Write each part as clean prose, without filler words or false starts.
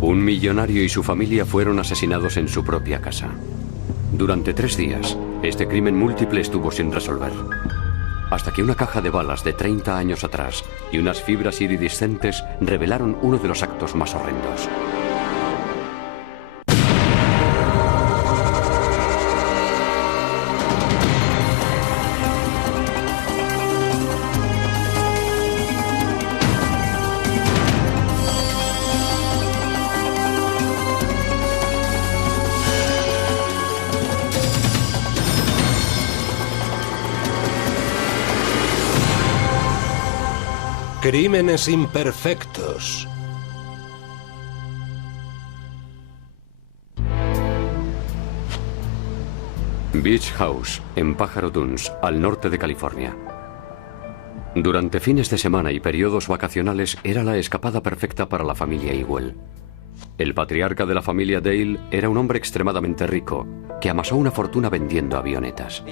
Un millonario y su familia fueron asesinados en su propia casa. Durante 3 días, este crimen múltiple estuvo sin resolver. Hasta que una caja de balas de 30 años atrás y unas fibras iridiscentes revelaron uno de los actos más horrendos. Crímenes imperfectos. Beach House, en Pájaro Dunes, al norte de California. Durante fines de semana y periodos vacacionales era la escapada perfecta para la familia Ewell. El patriarca de la familia Dale era un hombre extremadamente rico, que amasó una fortuna vendiendo avionetas.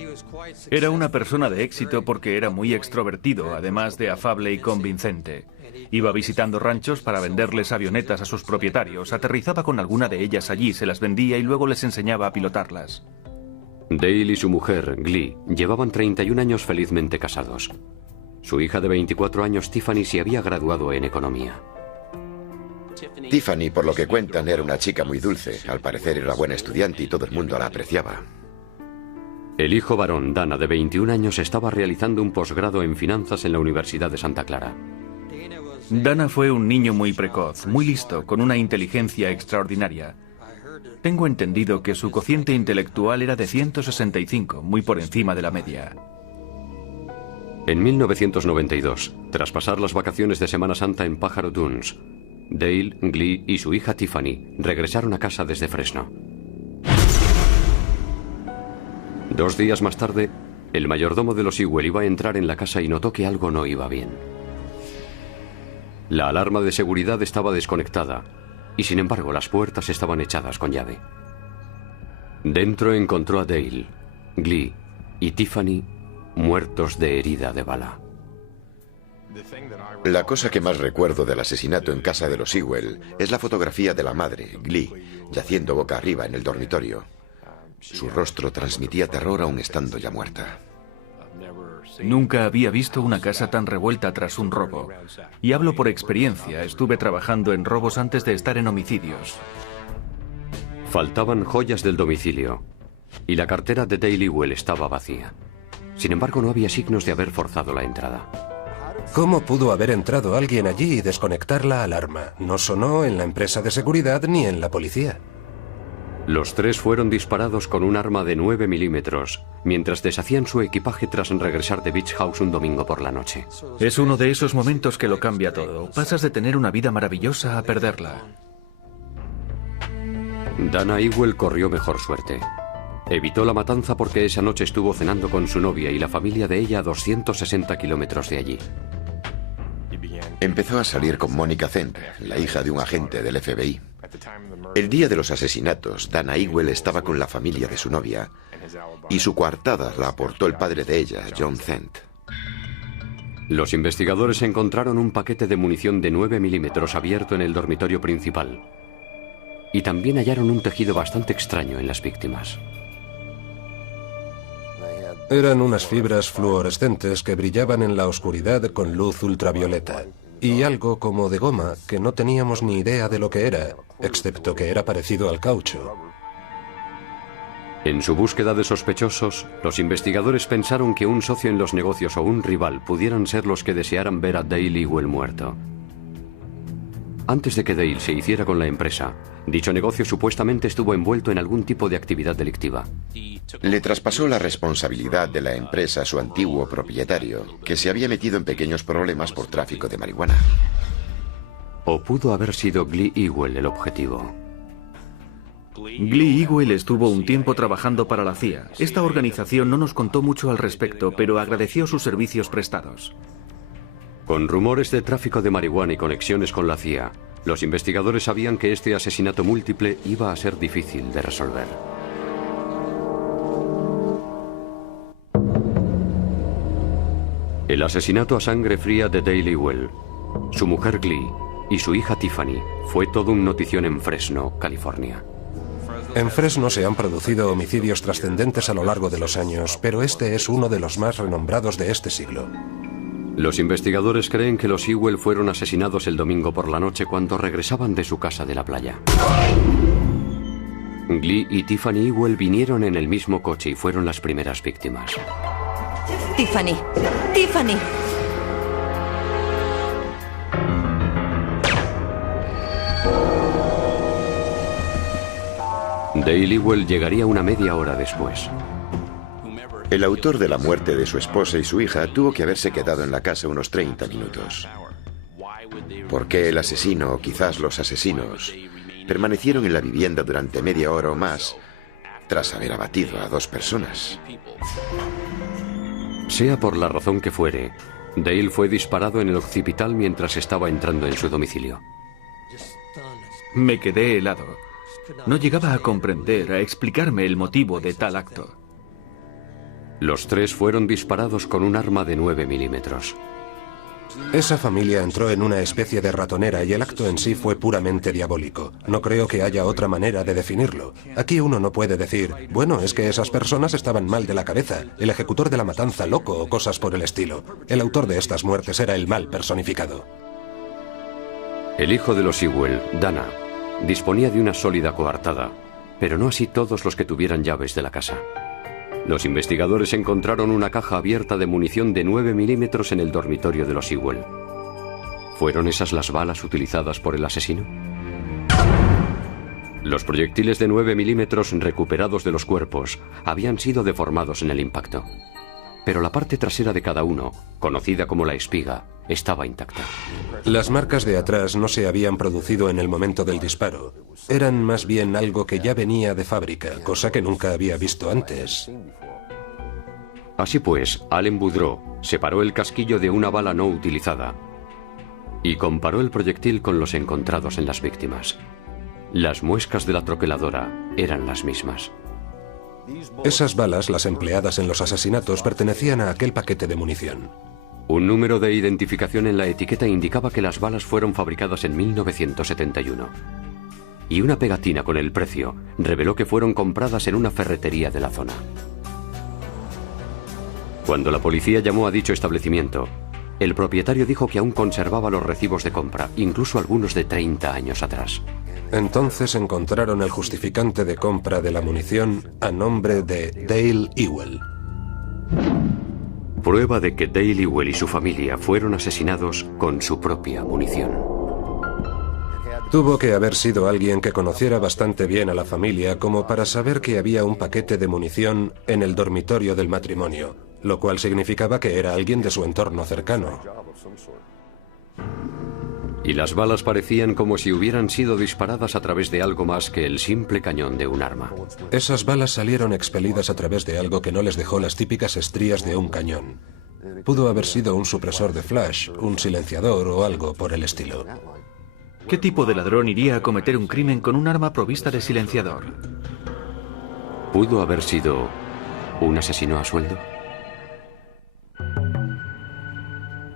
Era una persona de éxito porque era muy extrovertido, además de afable y convincente. Iba visitando ranchos para venderles avionetas a sus propietarios, aterrizaba con alguna de ellas allí, se las vendía y luego les enseñaba a pilotarlas. Dale y su mujer, Glee, llevaban 31 años felizmente casados. Su hija de 24 años, Tiffany, se había graduado en economía. Tiffany, por lo que cuentan, era una chica muy dulce. Al parecer era buena estudiante y todo el mundo la apreciaba. El hijo varón, Dana, de 21 años, estaba realizando un posgrado en finanzas en la Universidad de Santa Clara. Dana fue un niño muy precoz, muy listo, con una inteligencia extraordinaria. Tengo entendido que su cociente intelectual era de 165, muy por encima de la media. En 1992, tras pasar las vacaciones de Semana Santa en Pájaro Dunes, Dale, Glee y su hija Tiffany regresaron a casa desde Fresno. 2 días más tarde, el mayordomo de los Ewell iba a entrar en la casa y notó que algo no iba bien. La alarma de seguridad estaba desconectada y, sin embargo, las puertas estaban echadas con llave. Dentro encontró a Dale, Glee y Tiffany muertos de herida de bala. La cosa que más recuerdo del asesinato en casa de los Ewell es la fotografía de la madre, Glee, yaciendo boca arriba en el dormitorio. Su rostro transmitía terror aun estando ya muerta. Nunca había visto una casa tan revuelta tras un robo. Y hablo por experiencia, estuve trabajando en robos antes de estar en homicidios. Faltaban joyas del domicilio y la cartera de Dale Ewell estaba vacía. Sin embargo, no había signos de haber forzado la entrada. ¿Cómo pudo haber entrado alguien allí y desconectar la alarma? No sonó en la empresa de seguridad ni en la policía. Los 3 fueron disparados con un arma de 9 milímetros mientras deshacían su equipaje tras regresar de Beach House un domingo por la noche. Es uno de esos momentos que lo cambia todo. Pasas de tener una vida maravillosa a perderla. Dana Ewell corrió mejor suerte. Evitó la matanza porque esa noche estuvo cenando con su novia y la familia de ella a 260 kilómetros de allí. Empezó a salir con Monica Zent, la hija de un agente del FBI. El día de los asesinatos, Dana Ewell estaba con la familia de su novia y su coartada la aportó el padre de ella, John Zent. Los investigadores encontraron un paquete de munición de 9 milímetros abierto en el dormitorio principal y también hallaron un tejido bastante extraño en las víctimas. Eran unas fibras fluorescentes que brillaban en la oscuridad con luz ultravioleta. Y algo como de goma que no teníamos ni idea de lo que era, excepto que era parecido al caucho. En su búsqueda de sospechosos, los investigadores pensaron que un socio en los negocios o un rival pudieran ser los que desearan ver a Dale Ewell muerto. Antes de que Dale se hiciera con la empresa, dicho negocio supuestamente estuvo envuelto en algún tipo de actividad delictiva. Le traspasó la responsabilidad de la empresa a su antiguo propietario, que se había metido en pequeños problemas por tráfico de marihuana. ¿O pudo haber sido Glee Ewell el objetivo? Glee Ewell estuvo un tiempo trabajando para la CIA. Esta organización no nos contó mucho al respecto, pero agradeció sus servicios prestados. Con rumores de tráfico de marihuana y conexiones con la CIA, los investigadores sabían que este asesinato múltiple iba a ser difícil de resolver. El asesinato a sangre fría de Dale Ewell, su mujer Glee y su hija Tiffany fue todo un notición en Fresno, California. En Fresno se han producido homicidios trascendentes a lo largo de los años, pero este es uno de los más renombrados de este siglo. Los investigadores creen que los Ewell fueron asesinados el domingo por la noche cuando regresaban de su casa de la playa. Glee y Tiffany Ewell vinieron en el mismo coche y fueron las primeras víctimas. Tiffany. ¡Tiffany! Dale Ewell llegaría una media hora después. El autor de la muerte de su esposa y su hija tuvo que haberse quedado en la casa unos 30 minutos. ¿Por qué el asesino, o quizás los asesinos, permanecieron en la vivienda durante media hora o más tras haber abatido a 2 personas? Sea por la razón que fuere, Dale fue disparado en el occipital mientras estaba entrando en su domicilio. Me quedé helado. No llegaba a comprender, a explicarme el motivo de tal acto. Los 3 fueron disparados con un arma de 9 milímetros. Esa familia entró en una especie de ratonera y el acto en sí fue puramente diabólico. No creo que haya otra manera de definirlo. Aquí uno no puede decir, bueno, es que esas personas estaban mal de la cabeza, el ejecutor de la matanza loco o cosas por el estilo. El autor de estas muertes era el mal personificado. El hijo de los Ewell, Dana, disponía de una sólida coartada, pero no así todos los que tuvieran llaves de la casa. Los investigadores encontraron una caja abierta de munición de 9 milímetros en el dormitorio de los Ewell. ¿Fueron esas las balas utilizadas por el asesino? Los proyectiles de 9 milímetros recuperados de los cuerpos habían sido deformados en el impacto, pero la parte trasera de cada uno, conocida como la espiga, estaba intacta. Las marcas de atrás no se habían producido en el momento del disparo. Eran más bien algo que ya venía de fábrica, cosa que nunca había visto antes. Así pues, Allen Boudreau separó el casquillo de una bala no utilizada y comparó el proyectil con los encontrados en las víctimas. Las muescas de la troqueladora eran las mismas. Esas balas, las empleadas en los asesinatos, pertenecían a aquel paquete de munición. Un número de identificación en la etiqueta indicaba que las balas fueron fabricadas en 1971. Y una pegatina con el precio reveló que fueron compradas en una ferretería de la zona. Cuando la policía llamó a dicho establecimiento, el propietario dijo que aún conservaba los recibos de compra, incluso algunos de 30 años atrás. Entonces encontraron el justificante de compra de la munición a nombre de Dale Ewell. Prueba de que Dale Ewell y su familia fueron asesinados con su propia munición. Tuvo que haber sido alguien que conociera bastante bien a la familia como para saber que había un paquete de munición en el dormitorio del matrimonio, lo cual significaba que era alguien de su entorno cercano. Y las balas parecían como si hubieran sido disparadas a través de algo más que el simple cañón de un arma. Esas balas salieron expelidas a través de algo que no les dejó las típicas estrías de un cañón. Pudo haber sido un supresor de flash, un silenciador o algo por el estilo. ¿Qué tipo de ladrón iría a cometer un crimen con un arma provista de silenciador? ¿Pudo haber sido un asesino a sueldo?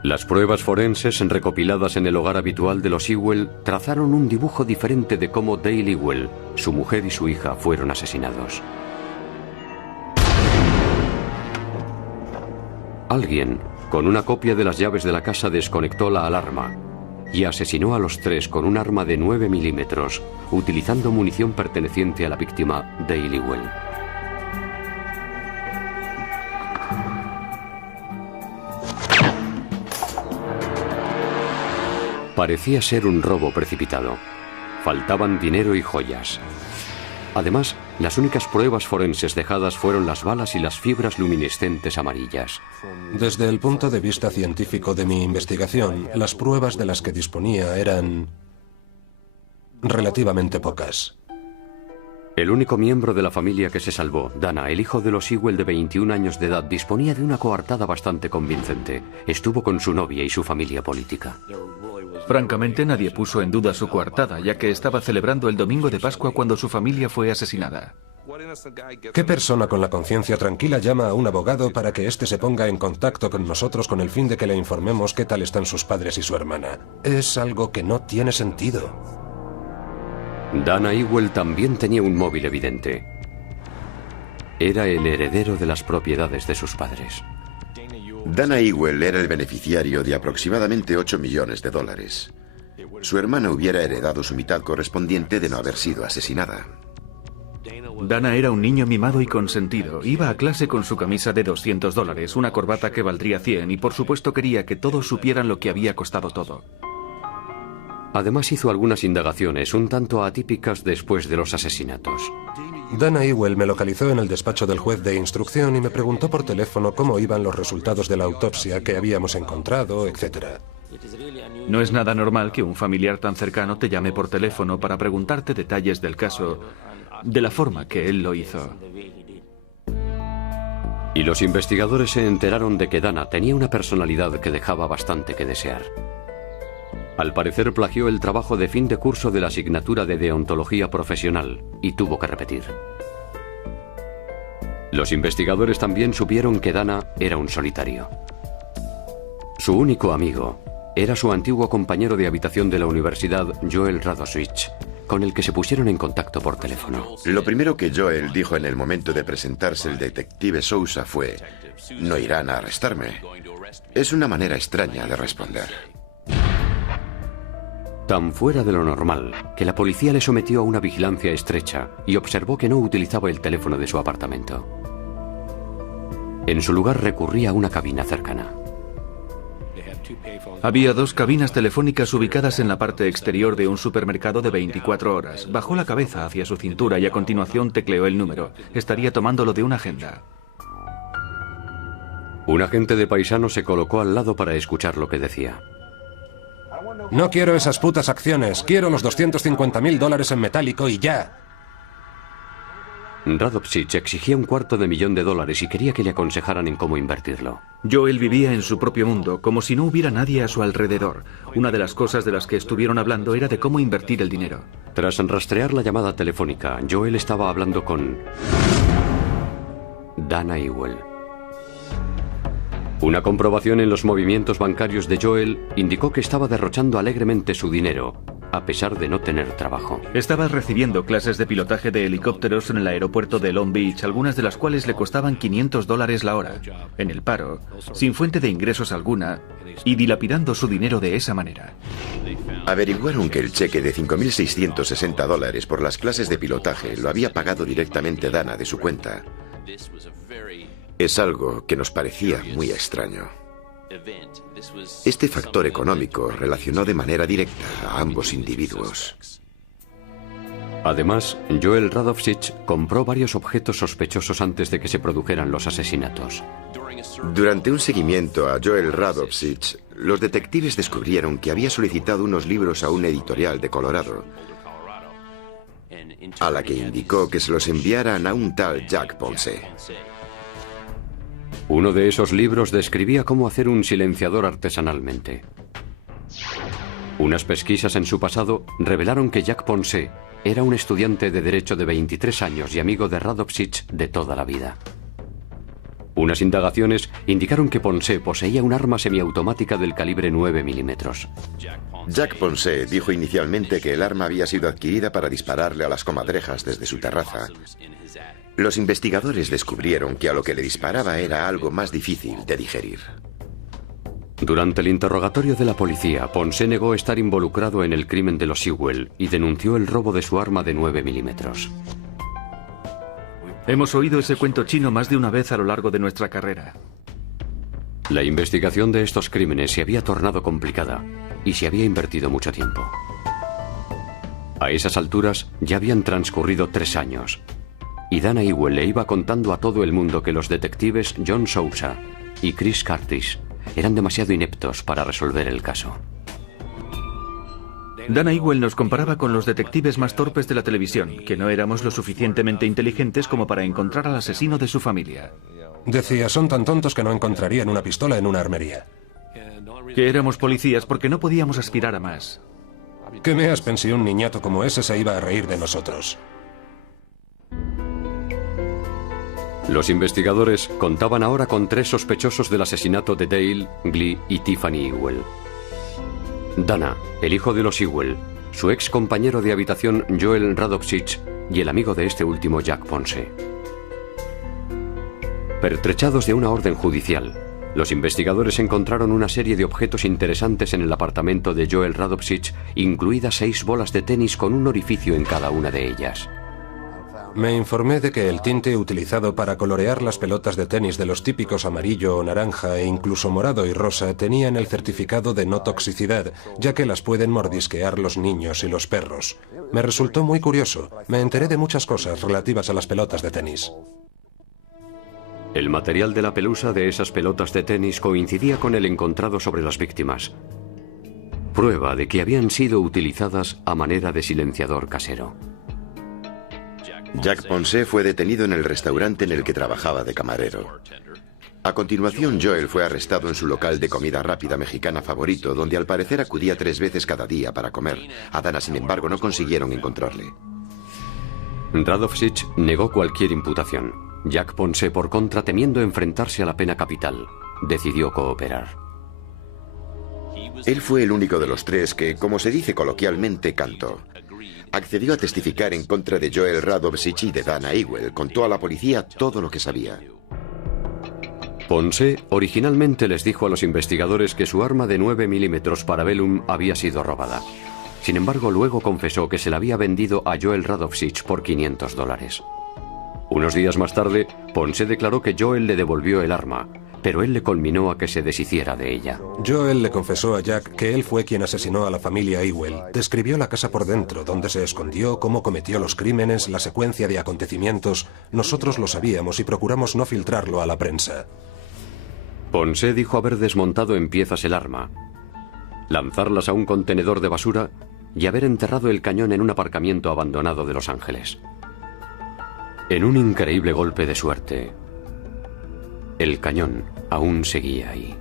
Las pruebas forenses recopiladas en el hogar habitual de los Ewell trazaron un dibujo diferente de cómo Dale Ewell, su mujer y su hija fueron asesinados. Alguien, con una copia de las llaves de la casa, desconectó la alarma y asesinó a los 3 con un arma de 9 milímetros, utilizando munición perteneciente a la víctima, Dale Ewell. Parecía ser un robo precipitado. Faltaban dinero y joyas. Además, las únicas pruebas forenses dejadas fueron las balas y las fibras luminiscentes amarillas. Desde el punto de vista científico de mi investigación, las pruebas de las que disponía eran relativamente pocas. El único miembro de la familia que se salvó, Dana, el hijo de los Ewell de 21 años de edad, disponía de una coartada bastante convincente. Estuvo con su novia y su familia política. Francamente, nadie puso en duda su coartada, ya que estaba celebrando el domingo de Pascua cuando su familia fue asesinada. ¿Qué persona con la conciencia tranquila llama a un abogado para que éste se ponga en contacto con nosotros con el fin de que le informemos qué tal están sus padres y su hermana? Es algo que no tiene sentido. Dana Ewell también tenía un móvil evidente. Era el heredero de las propiedades de sus padres. Dana Ewell era el beneficiario de aproximadamente $8 millones. Su hermana hubiera heredado su mitad correspondiente de no haber sido asesinada. Dana era un niño mimado y consentido. Iba a clase con su camisa de $200, una corbata que valdría 100 y por supuesto quería que todos supieran lo que había costado todo. Además hizo algunas indagaciones un tanto atípicas después de los asesinatos. Dana Ewell me localizó en el despacho del juez de instrucción y me preguntó por teléfono cómo iban los resultados de la autopsia que habíamos encontrado, etc. No es nada normal que un familiar tan cercano te llame por teléfono para preguntarte detalles del caso de la forma que él lo hizo. Y los investigadores se enteraron de que Dana tenía una personalidad que dejaba bastante que desear. Al parecer plagió el trabajo de fin de curso de la asignatura de deontología profesional y tuvo que repetir. Los investigadores también supieron que Dana era un solitario. Su único amigo era su antiguo compañero de habitación de la universidad, Joel Radoswich, con el que se pusieron en contacto por teléfono. Lo primero que Joel dijo en el momento de presentarse el detective Sousa fue: «No irán a arrestarme». Es una manera extraña de responder. Tan fuera de lo normal que la policía le sometió a una vigilancia estrecha y observó que no utilizaba el teléfono de su apartamento. En su lugar recurría a una cabina cercana. Había 2 cabinas telefónicas ubicadas en la parte exterior de un supermercado de 24 horas. Bajó la cabeza hacia su cintura y a continuación tecleó el número. Estaría tomándolo de una agenda. Un agente de paisano se colocó al lado para escuchar lo que decía. No quiero esas putas acciones. Quiero los $250.000 en metálico y ya. Radovsich exigía $250.000 y quería que le aconsejaran en cómo invertirlo. Joel vivía en su propio mundo, como si no hubiera nadie a su alrededor. Una de las cosas de las que estuvieron hablando era de cómo invertir el dinero. Tras rastrear la llamada telefónica, Joel estaba hablando con Dana Ewell. Una comprobación en los movimientos bancarios de Joel indicó que estaba derrochando alegremente su dinero, a pesar de no tener trabajo. Estaba recibiendo clases de pilotaje de helicópteros en el aeropuerto de Long Beach, algunas de las cuales le costaban $500 la hora, en el paro, sin fuente de ingresos alguna, y dilapidando su dinero de esa manera. Averiguaron que el cheque de $5.660 por las clases de pilotaje lo había pagado directamente Dana de su cuenta. Es algo que nos parecía muy extraño. Este factor económico relacionó de manera directa a ambos individuos. Además, Joel Radovsich compró varios objetos sospechosos antes de que se produjeran los asesinatos. Durante un seguimiento a Joel Radovsich, los detectives descubrieron que había solicitado unos libros a un editorial de Colorado, a la que indicó que se los enviaran a un tal Jack Ponce. Uno de esos libros describía cómo hacer un silenciador artesanalmente. Unas pesquisas en su pasado revelaron que Jack Ponce era un estudiante de Derecho de 23 años y amigo de Radovsich de toda la vida. Unas indagaciones indicaron que Ponce poseía un arma semiautomática del calibre 9 milímetros. Jack Ponce dijo inicialmente que el arma había sido adquirida para dispararle a las comadrejas desde su terraza. Los investigadores descubrieron que a lo que le disparaba era algo más difícil de digerir. Durante el interrogatorio de la policía, Ponce negó estar involucrado en el crimen de los Ewell y denunció el robo de su arma de 9 milímetros. Hemos oído ese cuento chino más de una vez a lo largo de nuestra carrera. La investigación de estos crímenes se había tornado complicada y se había invertido mucho tiempo. A esas alturas ya habían transcurrido 3 años. Y Dana Ewell le iba contando a todo el mundo que los detectives John Sousa y Chris Curtis eran demasiado ineptos para resolver el caso. Dana Ewell nos comparaba con los detectives más torpes de la televisión, que no éramos lo suficientemente inteligentes como para encontrar al asesino de su familia. Decía, son tan tontos que no encontrarían una pistola en una armería. Que éramos policías porque no podíamos aspirar a más. ¿Qué me aspen si un niñato como ese se iba a reír de nosotros? Los investigadores contaban ahora con 3 sospechosos del asesinato de Dale, Glee y Tiffany Ewell. Dana, el hijo de los Ewell, su ex compañero de habitación Joel Radovsich y el amigo de este último Jack Ponce. Pertrechados de una orden judicial, los investigadores encontraron una serie de objetos interesantes en el apartamento de Joel Radovsich, incluidas 6 bolas de tenis con un orificio en cada una de ellas. Me informé de que el tinte utilizado para colorear las pelotas de tenis de los típicos amarillo o naranja e incluso morado y rosa tenían el certificado de no toxicidad, ya que las pueden mordisquear los niños y los perros. Me resultó muy curioso. Me enteré de muchas cosas relativas a las pelotas de tenis. El material de la pelusa de esas pelotas de tenis coincidía con el encontrado sobre las víctimas. Prueba de que habían sido utilizadas a manera de silenciador casero. Jack Ponce fue detenido en el restaurante en el que trabajaba de camarero. A continuación, Joel fue arrestado en su local de comida rápida mexicana favorito, donde al parecer acudía 3 veces cada día para comer. A Dana, sin embargo, no consiguieron encontrarle. Radovsich negó cualquier imputación. Jack Ponce, por contra, temiendo enfrentarse a la pena capital, decidió cooperar. Él fue el único de los 3 que, como se dice coloquialmente, cantó. Accedió a testificar en contra de Joel Radovsich y de Dana Ewell. Contó a la policía todo lo que sabía. Ponce originalmente les dijo a los investigadores que su arma de 9 milímetros Parabellum había sido robada. Sin embargo, luego confesó que se la había vendido a Joel Radovsich por $500. Unos días más tarde, Ponce declaró que Joel le devolvió el arma, pero él le conminó a que se deshiciera de ella. Joel le confesó a Jack que él fue quien asesinó a la familia Ewell. Describió la casa por dentro, dónde se escondió, cómo cometió los crímenes, la secuencia de acontecimientos. Nosotros lo sabíamos y procuramos no filtrarlo a la prensa. Ponce dijo haber desmontado en piezas el arma, lanzarlas a un contenedor de basura y haber enterrado el cañón en un aparcamiento abandonado de Los Ángeles. En un increíble golpe de suerte, el cañón aún seguía ahí.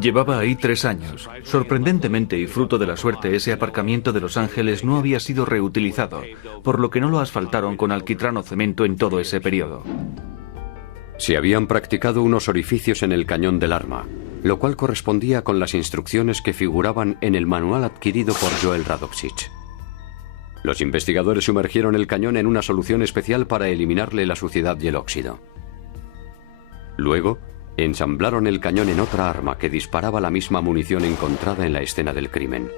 Llevaba ahí 3 años. Sorprendentemente y fruto de la suerte, ese aparcamiento de Los Ángeles no había sido reutilizado, por lo que no lo asfaltaron con alquitrán o cemento en todo ese periodo. Se habían practicado unos orificios en el cañón del arma, lo cual correspondía con las instrucciones que figuraban en el manual adquirido por Joel Radovsich. Los investigadores sumergieron el cañón en una solución especial para eliminarle la suciedad y el óxido. Luego, ensamblaron el cañón en otra arma que disparaba la misma munición encontrada en la escena del crimen.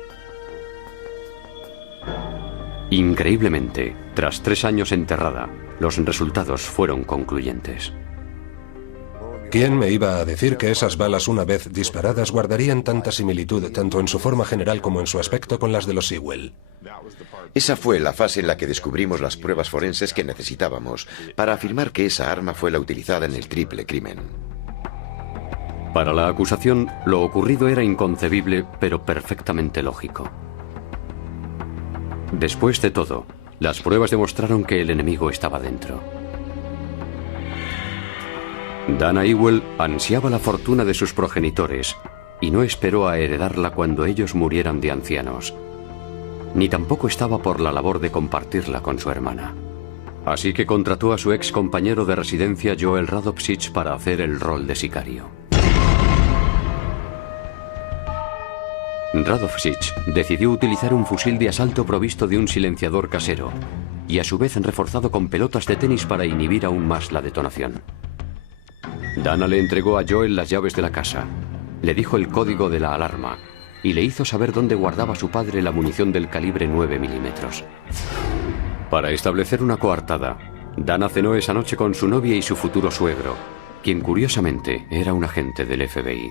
Increíblemente, tras 3 años enterrada, los resultados fueron concluyentes. ¿Quién me iba a decir que esas balas, una vez disparadas, guardarían tanta similitud, tanto en su forma general como en su aspecto, con las de los Ewell? Esa fue la fase en la que descubrimos las pruebas forenses que necesitábamos para afirmar que esa arma fue la utilizada en el triple crimen. Para la acusación, lo ocurrido era inconcebible, pero perfectamente lógico. Después de todo, las pruebas demostraron que el enemigo estaba dentro. Dana Ewell ansiaba la fortuna de sus progenitores y no esperó a heredarla cuando ellos murieran de ancianos. Ni tampoco estaba por la labor de compartirla con su hermana. Así que contrató a su ex compañero de residencia Joel Radovsich para hacer el rol de sicario. Radovsich decidió utilizar un fusil de asalto provisto de un silenciador casero y a su vez reforzado con pelotas de tenis para inhibir aún más la detonación. Dana le entregó a Joel las llaves de la casa, le dijo el código de la alarma y le hizo saber dónde guardaba su padre la munición del calibre 9 milímetros. Para establecer una coartada, Dana cenó esa noche con su novia y su futuro suegro, quien curiosamente era un agente del FBI.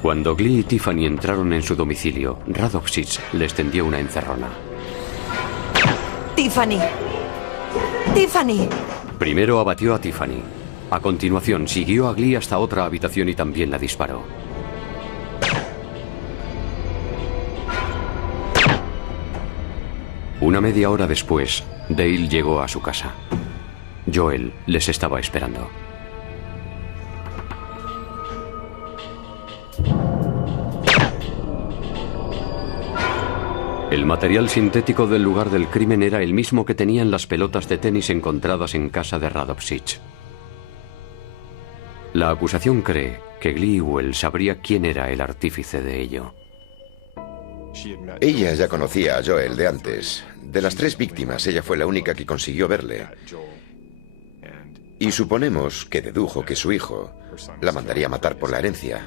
Cuando Glee y Tiffany entraron en su domicilio, Radovsich les tendió una encerrona. ¡Tiffany! ¡Tiffany! Primero abatió a Tiffany. A continuación, siguió a Glee hasta otra habitación y también la disparó. Una media hora después, Dale llegó a su casa. Joel les estaba esperando. El material sintético del lugar del crimen era el mismo que tenían las pelotas de tenis encontradas en casa de Radovsic. La acusación cree que Glee Ewell sabría quién era el artífice de ello. Ella ya conocía a Joel de antes. De las 3 víctimas, ella fue la única que consiguió verle. Y suponemos que dedujo que su hijo la mandaría matar por la herencia.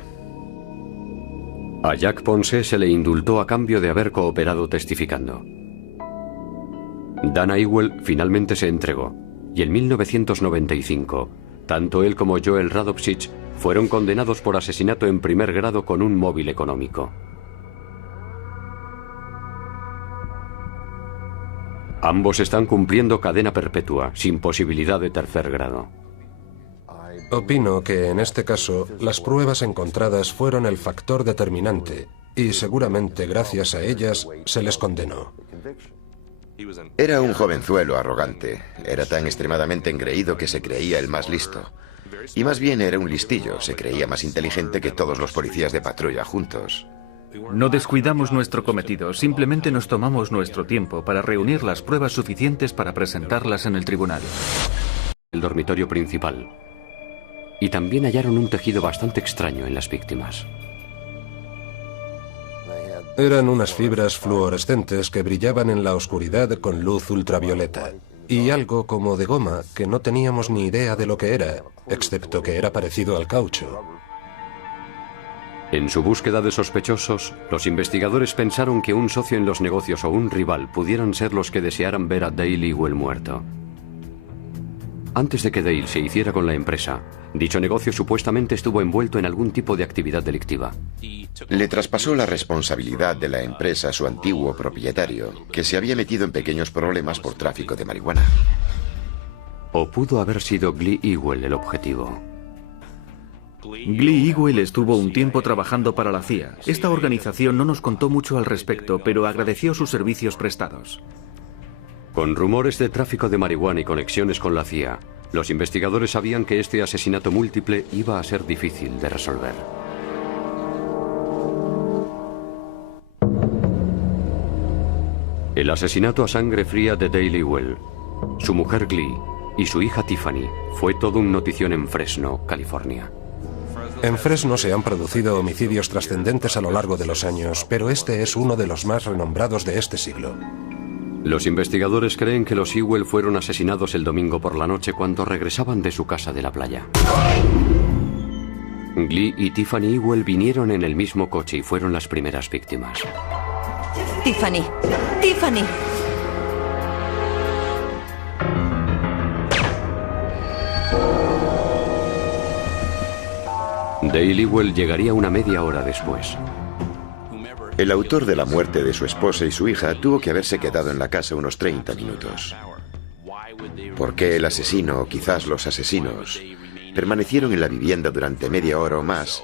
A Jack Ponce se le indultó a cambio de haber cooperado testificando. Dana Ewell finalmente se entregó, y en 1995, tanto él como Joel Radovsic fueron condenados por asesinato en primer grado con un móvil económico. Ambos están cumpliendo cadena perpetua, sin posibilidad de tercer grado. Opino que en este caso las pruebas encontradas fueron el factor determinante y seguramente gracias a ellas se les condenó. Era un jovenzuelo arrogante. Era tan extremadamente engreído que se creía el más listo. Y más bien era un listillo. Se creía más inteligente que todos los policías de patrulla juntos. No descuidamos nuestro cometido, simplemente nos tomamos nuestro tiempo para reunir las pruebas suficientes para presentarlas en el tribunal. El dormitorio principal. Y también hallaron un tejido bastante extraño en las víctimas. Eran unas fibras fluorescentes que brillaban en la oscuridad con luz ultravioleta. Y algo como de goma que no teníamos ni idea de lo que era, excepto que era parecido al caucho. En su búsqueda de sospechosos, los investigadores pensaron que un socio en los negocios o un rival pudieran ser los que desearan ver a Dale Ewell muerto. Antes de que Dale se hiciera con la empresa, dicho negocio supuestamente estuvo envuelto en algún tipo de actividad delictiva. Le traspasó la responsabilidad de la empresa a su antiguo propietario, que se había metido en pequeños problemas por tráfico de marihuana. ¿O pudo haber sido Glee Ewell el objetivo? Glee Ewell estuvo un tiempo trabajando para la CIA. Esta organización no nos contó mucho al respecto, pero agradeció sus servicios prestados. Con rumores de tráfico de marihuana y conexiones con la CIA, los investigadores sabían que este asesinato múltiple iba a ser difícil de resolver. El asesinato a sangre fría de Dale Ewell, su mujer Glee y su hija Tiffany fue todo un notición en Fresno, California. En Fresno se han producido homicidios trascendentes a lo largo de los años, pero este es uno de los más renombrados de este siglo. Los investigadores creen que los Ewell fueron asesinados el domingo por la noche cuando regresaban de su casa de la playa. Glee y Tiffany Ewell vinieron en el mismo coche y fueron las primeras víctimas. Tiffany. Tiffany. Dale Ewell llegaría una media hora después. El autor de la muerte de su esposa y su hija tuvo que haberse quedado en la casa unos 30 minutos. ¿Por qué el asesino, o quizás los asesinos, permanecieron en la vivienda durante media hora o más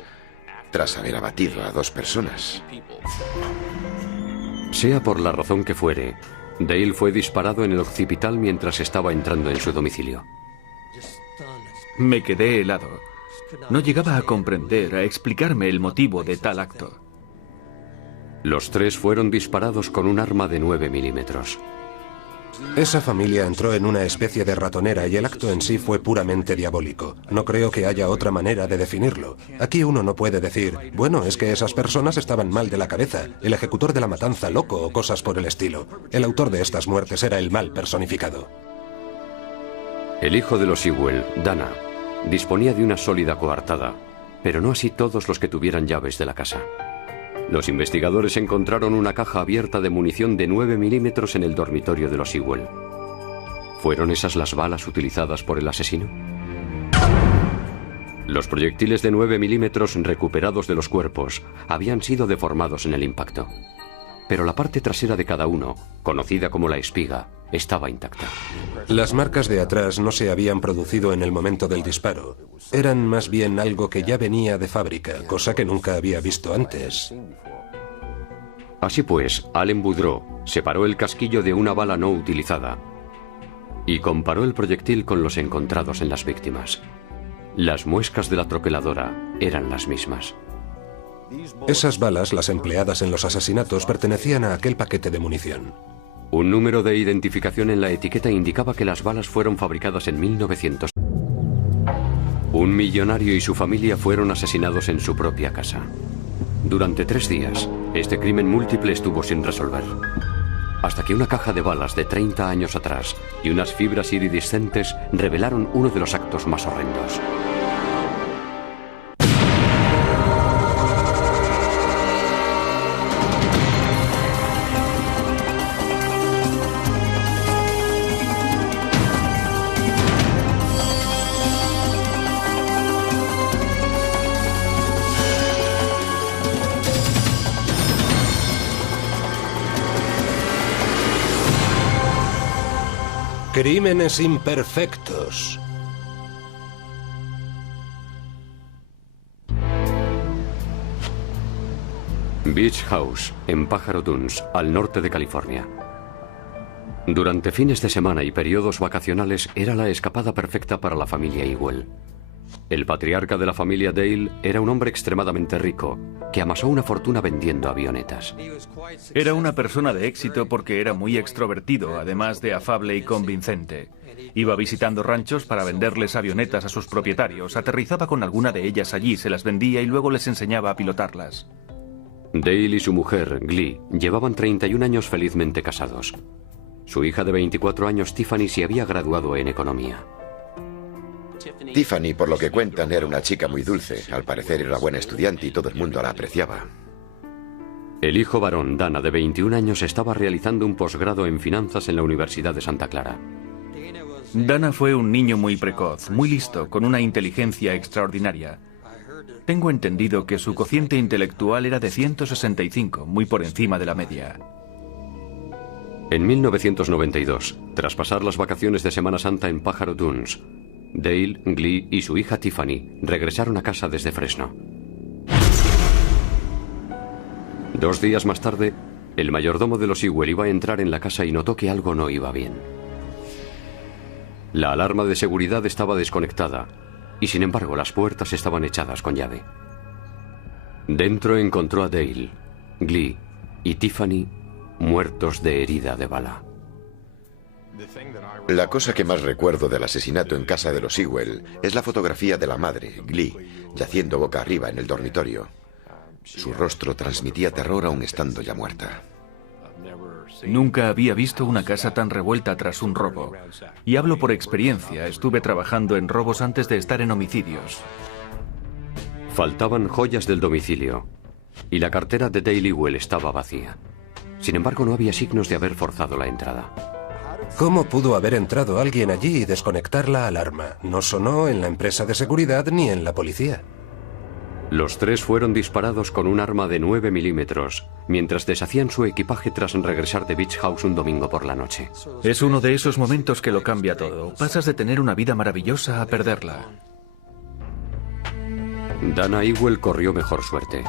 tras haber abatido a 2 personas? Sea por la razón que fuere, Dale fue disparado en el occipital mientras estaba entrando en su domicilio. Me quedé helado. No llegaba a comprender, a explicarme el motivo de tal acto. Los 3 fueron disparados con un arma de 9 milímetros. Esa familia entró en una especie de ratonera y el acto en sí fue puramente diabólico. No creo que haya otra manera de definirlo. Aquí uno no puede decir, bueno, es que esas personas estaban mal de la cabeza, el ejecutor de la matanza loco o cosas por el estilo. El autor de estas muertes era el mal personificado. El hijo de los Ewell, Dana, disponía de una sólida coartada, pero no así todos los que tuvieran llaves de la casa. Los investigadores encontraron una caja abierta de munición de 9 milímetros en el dormitorio de los Ewell. ¿Fueron esas las balas utilizadas por el asesino? Los proyectiles de 9 milímetros recuperados de los cuerpos habían sido deformados en el impacto, pero la parte trasera de cada uno, conocida como la espiga, estaba intacta. Las marcas de atrás no se habían producido en el momento del disparo. Eran más bien algo que ya venía de fábrica, cosa que nunca había visto antes. Así pues, Allen Boudreau separó el casquillo de una bala no utilizada y comparó el proyectil con los encontrados en las víctimas. Las muescas de la troqueladora eran las mismas. Esas balas, las empleadas en los asesinatos, pertenecían a aquel paquete de munición. Un número de identificación en la etiqueta indicaba que las balas fueron fabricadas en 1900. Un millonario y su familia fueron asesinados en su propia casa. Durante 3 días, este crimen múltiple estuvo sin resolver. Hasta que una caja de balas de 30 años atrás y unas fibras iridiscentes revelaron uno de los actos más horrendos. Crímenes imperfectos. Beach House, en Pájaro Dunes, al norte de California. Durante fines de semana y periodos vacacionales era la escapada perfecta para la familia Ewell. El patriarca de la familia Dale era un hombre extremadamente rico, que amasó una fortuna vendiendo avionetas. Era una persona de éxito porque era muy extrovertido, además de afable y convincente. Iba visitando ranchos para venderles avionetas a sus propietarios, aterrizaba con alguna de ellas allí, se las vendía y luego les enseñaba a pilotarlas. Dale y su mujer, Glee, llevaban 31 años felizmente casados. Su hija de 24 años, Tiffany, se había graduado en economía. Tiffany, por lo que cuentan, era una chica muy dulce. Al parecer era buena estudiante y todo el mundo la apreciaba. El hijo varón, Dana, de 21 años, estaba realizando un posgrado en finanzas en la Universidad de Santa Clara. Dana fue un niño muy precoz, muy listo, con una inteligencia extraordinaria. Tengo entendido que su cociente intelectual era de 165, muy por encima de la media. En 1992, tras pasar las vacaciones de Semana Santa en Pájaro Dunes, Dale, Glee y su hija Tiffany regresaron a casa desde Fresno. 2 días más tarde, el mayordomo de los Ewell iba a entrar en la casa y notó que algo no iba bien. La alarma de seguridad estaba desconectada y, sin embargo, las puertas estaban echadas con llave. Dentro encontró a Dale, Glee y Tiffany muertos de herida de bala. La cosa que más recuerdo del asesinato en casa de los Ewell es la fotografía de la madre, Glee, yaciendo boca arriba en el dormitorio. Su rostro transmitía terror aun estando ya muerta. Nunca había visto una casa tan revuelta tras un robo. Y hablo por experiencia, estuve trabajando en robos antes de estar en homicidios. Faltaban joyas del domicilio y la cartera de Dale Ewell estaba vacía. Sin embargo, no había signos de haber forzado la entrada. ¿Cómo pudo haber entrado alguien allí y desconectar la alarma? No sonó en la empresa de seguridad ni en la policía. Los 3 fueron disparados con un arma de 9 milímetros mientras deshacían su equipaje tras regresar de Beach House un domingo por la noche. Es uno de esos momentos que lo cambia todo. Pasas de tener una vida maravillosa a perderla. Dana Ewell corrió mejor suerte.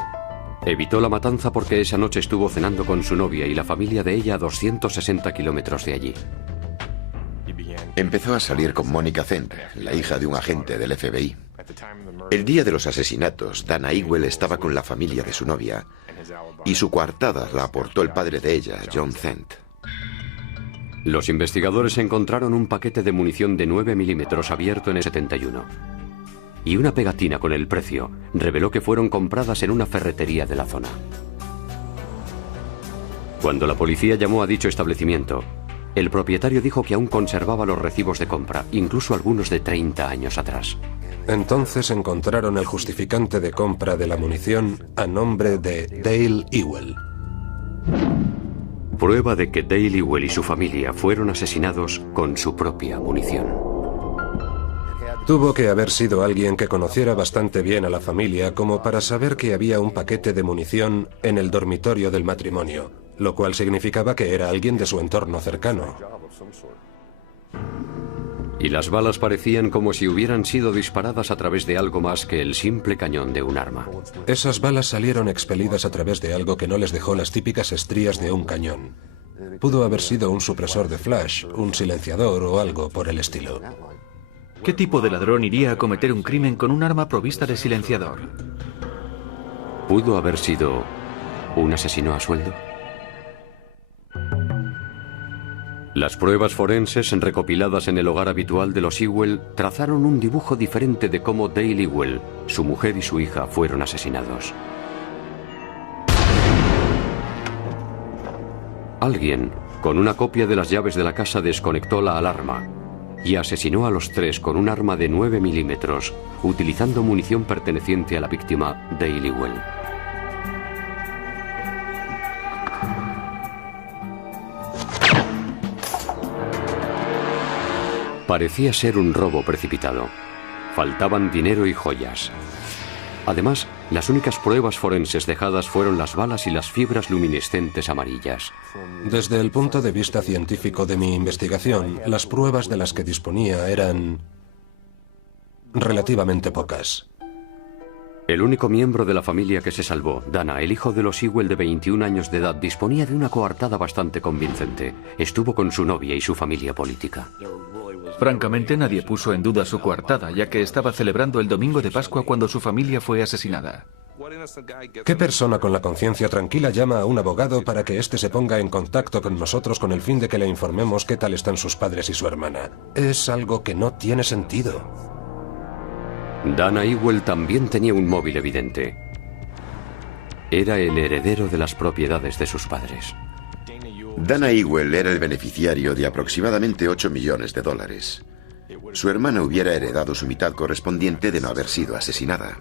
Evitó la matanza porque esa noche estuvo cenando con su novia y la familia de ella a 260 kilómetros de allí. Empezó a salir con Monica Zent, la hija de un agente del FBI. El día de los asesinatos, Dana Ewell estaba con la familia de su novia y su coartada la aportó el padre de ella, John Zent. Los investigadores encontraron un paquete de munición de 9 milímetros abierto en el 71. Y una pegatina con el precio reveló que fueron compradas en una ferretería de la zona. Cuando la policía llamó a dicho establecimiento, el propietario dijo que aún conservaba los recibos de compra, incluso algunos de 30 años atrás. Entonces encontraron el justificante de compra de la munición a nombre de Dale Ewell. Prueba de que Dale Ewell y su familia fueron asesinados con su propia munición. Tuvo que haber sido alguien que conociera bastante bien a la familia como para saber que había un paquete de munición en el dormitorio del matrimonio, lo cual significaba que era alguien de su entorno cercano. Y las balas parecían como si hubieran sido disparadas a través de algo más que el simple cañón de un arma. Esas balas salieron expelidas a través de algo que no les dejó las típicas estrías de un cañón. Pudo haber sido un supresor de flash, un silenciador o algo por el estilo. ¿Qué tipo de ladrón iría a cometer un crimen con un arma provista de silenciador? ¿Pudo haber sido un asesino a sueldo? Las pruebas forenses recopiladas en el hogar habitual de los Ewell trazaron un dibujo diferente de cómo Dale Ewell, su mujer y su hija fueron asesinados. Alguien, con una copia de las llaves de la casa, desconectó la alarma y asesinó a los tres con un arma de 9 milímetros, utilizando munición perteneciente a la víctima, Dale Ewell. Parecía ser un robo precipitado. Faltaban dinero y joyas. Además, las únicas pruebas forenses dejadas fueron las balas y las fibras luminescentes amarillas. Desde el punto de vista científico de mi investigación, las pruebas de las que disponía eran relativamente pocas. El único miembro de la familia que se salvó, Dana, el hijo de los Ewell de 21 años de edad, disponía de una coartada bastante convincente. Estuvo con su novia y su familia política. Francamente, nadie puso en duda su coartada, ya que estaba celebrando el domingo de Pascua cuando su familia fue asesinada. ¿Qué persona con la conciencia tranquila llama a un abogado para que éste se ponga en contacto con nosotros con el fin de que le informemos qué tal están sus padres y su hermana? Es algo que no tiene sentido. Dana Ewell también tenía un móvil evidente. Era el heredero de las propiedades de sus padres. Dana Ewell era el beneficiario de aproximadamente $8 millones. Su hermana hubiera heredado su mitad correspondiente de no haber sido asesinada.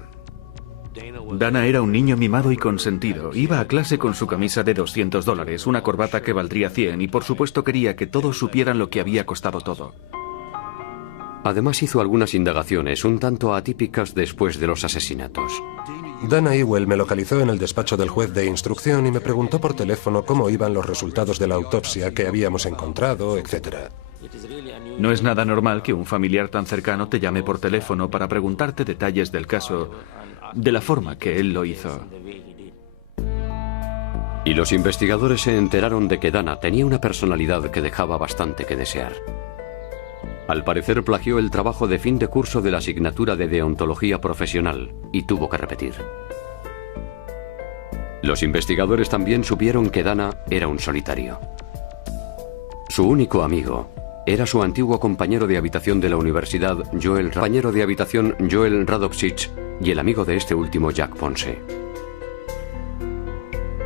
Dana era un niño mimado y consentido. Iba a clase con su camisa de $200, una corbata que valdría 100 y por supuesto quería que todos supieran lo que había costado todo. Además hizo algunas indagaciones un tanto atípicas después de los asesinatos. Dana Ewell me localizó en el despacho del juez de instrucción y me preguntó por teléfono cómo iban los resultados de la autopsia que habíamos encontrado, etc. No es nada normal que un familiar tan cercano te llame por teléfono para preguntarte detalles del caso de la forma que él lo hizo. Y los investigadores se enteraron de que Dana tenía una personalidad que dejaba bastante que desear. Al parecer plagió el trabajo de fin de curso de la asignatura de deontología profesional y tuvo que repetir. Los investigadores también supieron que Dana era un solitario. Su único amigo era su antiguo compañero de habitación de la universidad, Joel Radovsich, y el amigo de este último, Jack Ponce.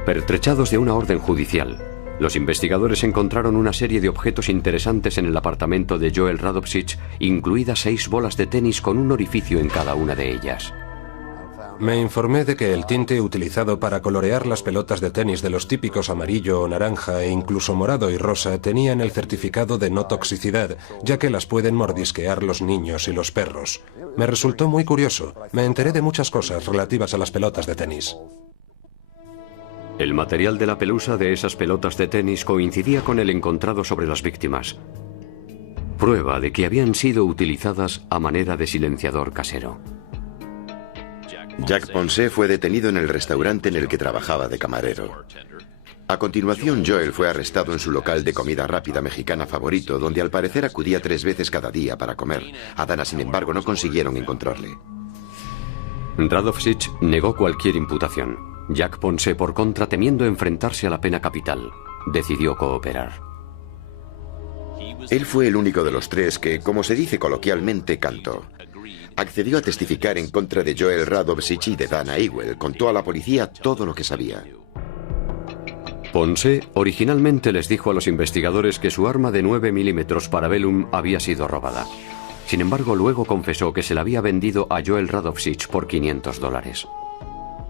Pertrechados de una orden judicial, los investigadores encontraron una serie de objetos interesantes en el apartamento de Joel Radovsich, incluidas 6 bolas de tenis con un orificio en cada una de ellas. Me informé de que el tinte utilizado para colorear las pelotas de tenis de los típicos amarillo o naranja e incluso morado y rosa tenían el certificado de no toxicidad, ya que las pueden mordisquear los niños y los perros. Me resultó muy curioso. Me enteré de muchas cosas relativas a las pelotas de tenis. El material de la pelusa de esas pelotas de tenis coincidía con el encontrado sobre las víctimas. Prueba de que habían sido utilizadas a manera de silenciador casero. Jack Ponce fue detenido en el restaurante en el que trabajaba de camarero. A continuación, Joel fue arrestado en su local de comida rápida mexicana favorito, donde al parecer acudía 3 veces cada día para comer. A Dana, sin embargo, no consiguieron encontrarle. Radovsich negó cualquier imputación. Jack Ponce, por contra, temiendo enfrentarse a la pena capital, decidió cooperar. Él fue el único de los 3 que, como se dice coloquialmente, cantó. Accedió a testificar en contra de Joel Radovsich y de Dana Ewell. Contó a la policía todo lo que sabía. Ponce originalmente les dijo a los investigadores que su arma de 9 milímetros Parabellum había sido robada. Sin embargo, luego confesó que se la había vendido a Joel Radovsich por $500.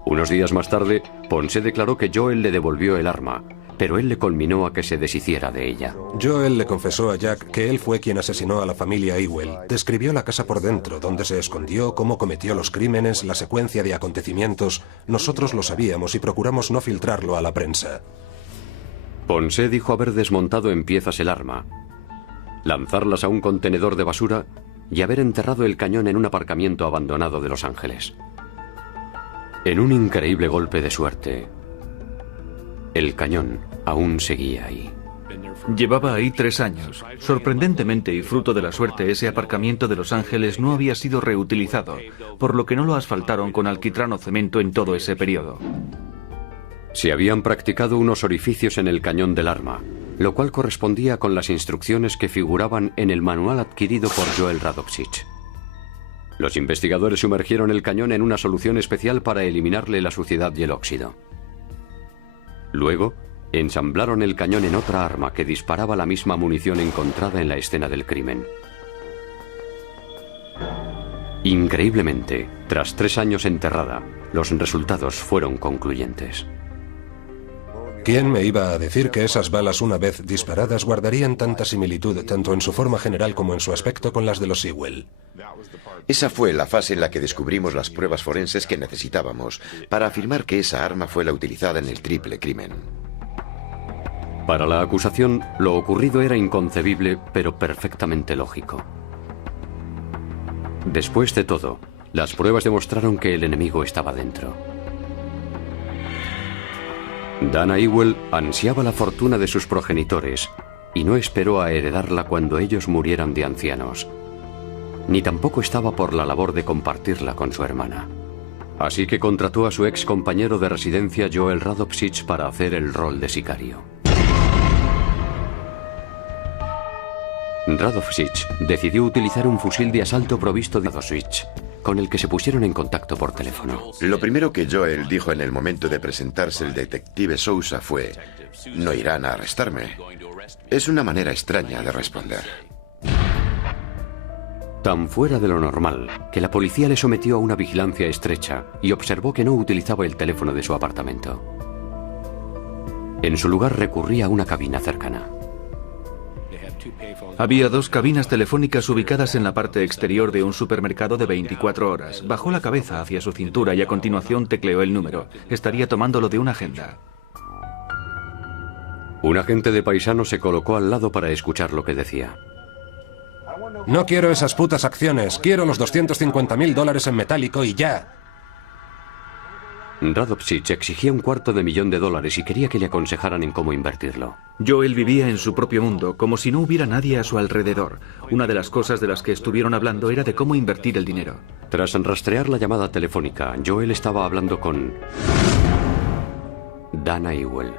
Unos días más tarde, Ponce declaró que Joel le devolvió el arma, pero él le conminó a que se deshiciera de ella. Joel le confesó a Jack que él fue quien asesinó a la familia Ewell. Describió la casa por dentro, dónde se escondió, cómo cometió los crímenes, la secuencia de acontecimientos. Nosotros lo sabíamos y procuramos no filtrarlo a la prensa. Ponce dijo haber desmontado en piezas el arma, lanzarlas a un contenedor de basura y haber enterrado el cañón en un aparcamiento abandonado de Los Ángeles. En un increíble golpe de suerte, el cañón aún seguía ahí. Llevaba ahí 3 años. Sorprendentemente y fruto de la suerte, ese aparcamiento de Los Ángeles no había sido reutilizado, por lo que no lo asfaltaron con alquitrán o cemento en todo ese periodo. Se habían practicado unos orificios en el cañón del arma, lo cual correspondía con las instrucciones que figuraban en el manual adquirido por Joel Radovsich. Los investigadores sumergieron el cañón en una solución especial para eliminarle la suciedad y el óxido. Luego, ensamblaron el cañón en otra arma que disparaba la misma munición encontrada en la escena del crimen. Increíblemente, tras 3 años enterrada, los resultados fueron concluyentes. ¿Quién me iba a decir que esas balas, una vez disparadas, guardarían tanta similitud tanto en su forma general como en su aspecto con las de los Sewell? Esa fue la fase en la que descubrimos las pruebas forenses que necesitábamos para afirmar que esa arma fue la utilizada en el triple crimen. Para la acusación, lo ocurrido era inconcebible, pero perfectamente lógico. Después de todo, las pruebas demostraron que el enemigo estaba dentro. Dana Ewell ansiaba la fortuna de sus progenitores y no esperó a heredarla cuando ellos murieran de ancianos. Ni tampoco estaba por la labor de compartirla con su hermana. Así que contrató a su ex compañero de residencia Joel Radovsich para hacer el rol de sicario. Radovsich decidió utilizar un fusil de asalto provisto de Radovsich, con el que se pusieron en contacto por teléfono. Lo primero que Joel dijo en el momento de presentarse el detective Sousa fue: «No irán a arrestarme». Es una manera extraña de responder. Tan fuera de lo normal que la policía le sometió a una vigilancia estrecha y observó que no utilizaba el teléfono de su apartamento. En su lugar recurría a una cabina cercana. Había 2 cabinas telefónicas ubicadas en la parte exterior de un supermercado de 24 horas. Bajó la cabeza hacia su cintura y a continuación tecleó el número. Estaría tomándolo de una agenda. Un agente de paisano se colocó al lado para escuchar lo que decía. No quiero esas putas acciones. Quiero los $250.000 en metálico y ya. Radovsich exigía $250.000 y quería que le aconsejaran en cómo invertirlo. Joel vivía en su propio mundo, como si no hubiera nadie a su alrededor. Una de las cosas de las que estuvieron hablando era de cómo invertir el dinero. Tras rastrear la llamada telefónica, Joel estaba hablando con Dana Ewell.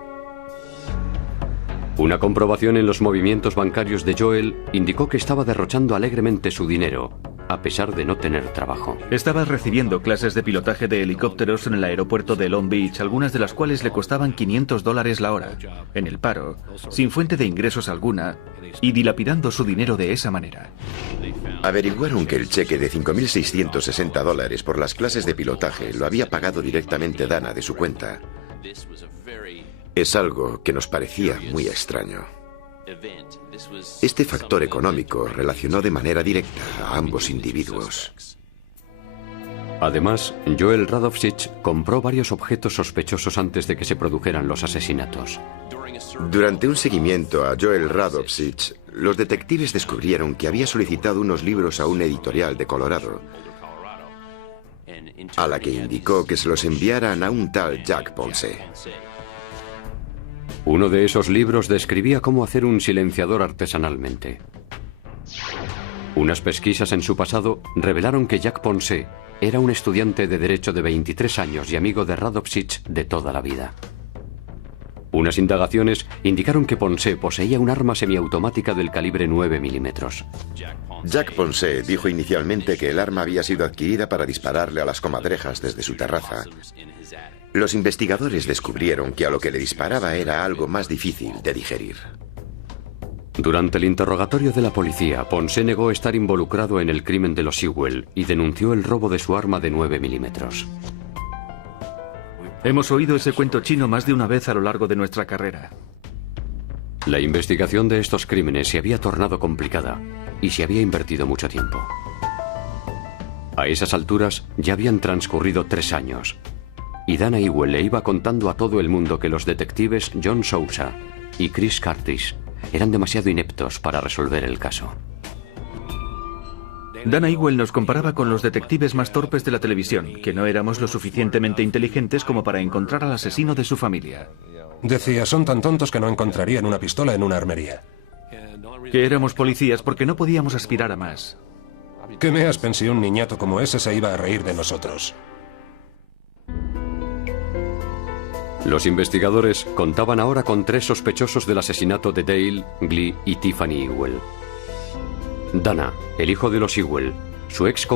Una comprobación en los movimientos bancarios de Joel indicó que estaba derrochando alegremente su dinero, a pesar de no tener trabajo. Estaba recibiendo clases de pilotaje de helicópteros en el aeropuerto de Long Beach, algunas de las cuales le costaban $500 la hora, en el paro, sin fuente de ingresos alguna, y dilapidando su dinero de esa manera. Averiguaron que el cheque de $5.660 por las clases de pilotaje lo había pagado directamente Dana de su cuenta. Es algo que nos parecía muy extraño. Este factor económico relacionó de manera directa a ambos individuos. Además, Joel Radovsich compró varios objetos sospechosos antes de que se produjeran los asesinatos. Durante un seguimiento a Joel Radovsich, los detectives descubrieron que había solicitado unos libros a una editorial de Colorado, a la que indicó que se los enviaran a un tal Jack Ponce. Uno de esos libros describía cómo hacer un silenciador artesanalmente. Unas pesquisas en su pasado revelaron que Jack Ponce era un estudiante de Derecho de 23 años y amigo de Radovsich de toda la vida. Unas indagaciones indicaron que Ponce poseía un arma semiautomática del calibre 9 milímetros. Jack Ponce dijo inicialmente que el arma había sido adquirida para dispararle a las comadrejas desde su terraza. Los investigadores descubrieron que a lo que le disparaba era algo más difícil de digerir. Durante el interrogatorio de la policía, Ponce negó estar involucrado en el crimen de los Sewell y denunció el robo de su arma de 9 milímetros. Hemos oído ese cuento chino más de una vez a lo largo de nuestra carrera. La investigación de estos crímenes se había tornado complicada y se había invertido mucho tiempo. A esas alturas ya habían transcurrido 3 años. Y Dana Ewell le iba contando a todo el mundo que los detectives John Sousa y Chris Curtis eran demasiado ineptos para resolver el caso. Dana Ewell nos comparaba con los detectives más torpes de la televisión, que no éramos lo suficientemente inteligentes como para encontrar al asesino de su familia. Decía, son tan tontos que no encontrarían una pistola en una armería. Que éramos policías porque no podíamos aspirar a más. ¿Qué me aspen si un niñato como ese se iba a reír de nosotros? Los investigadores contaban ahora con 3 sospechosos del asesinato de Dale, Glee y Tiffany Ewell. Dana, el hijo de los Ewell, su ex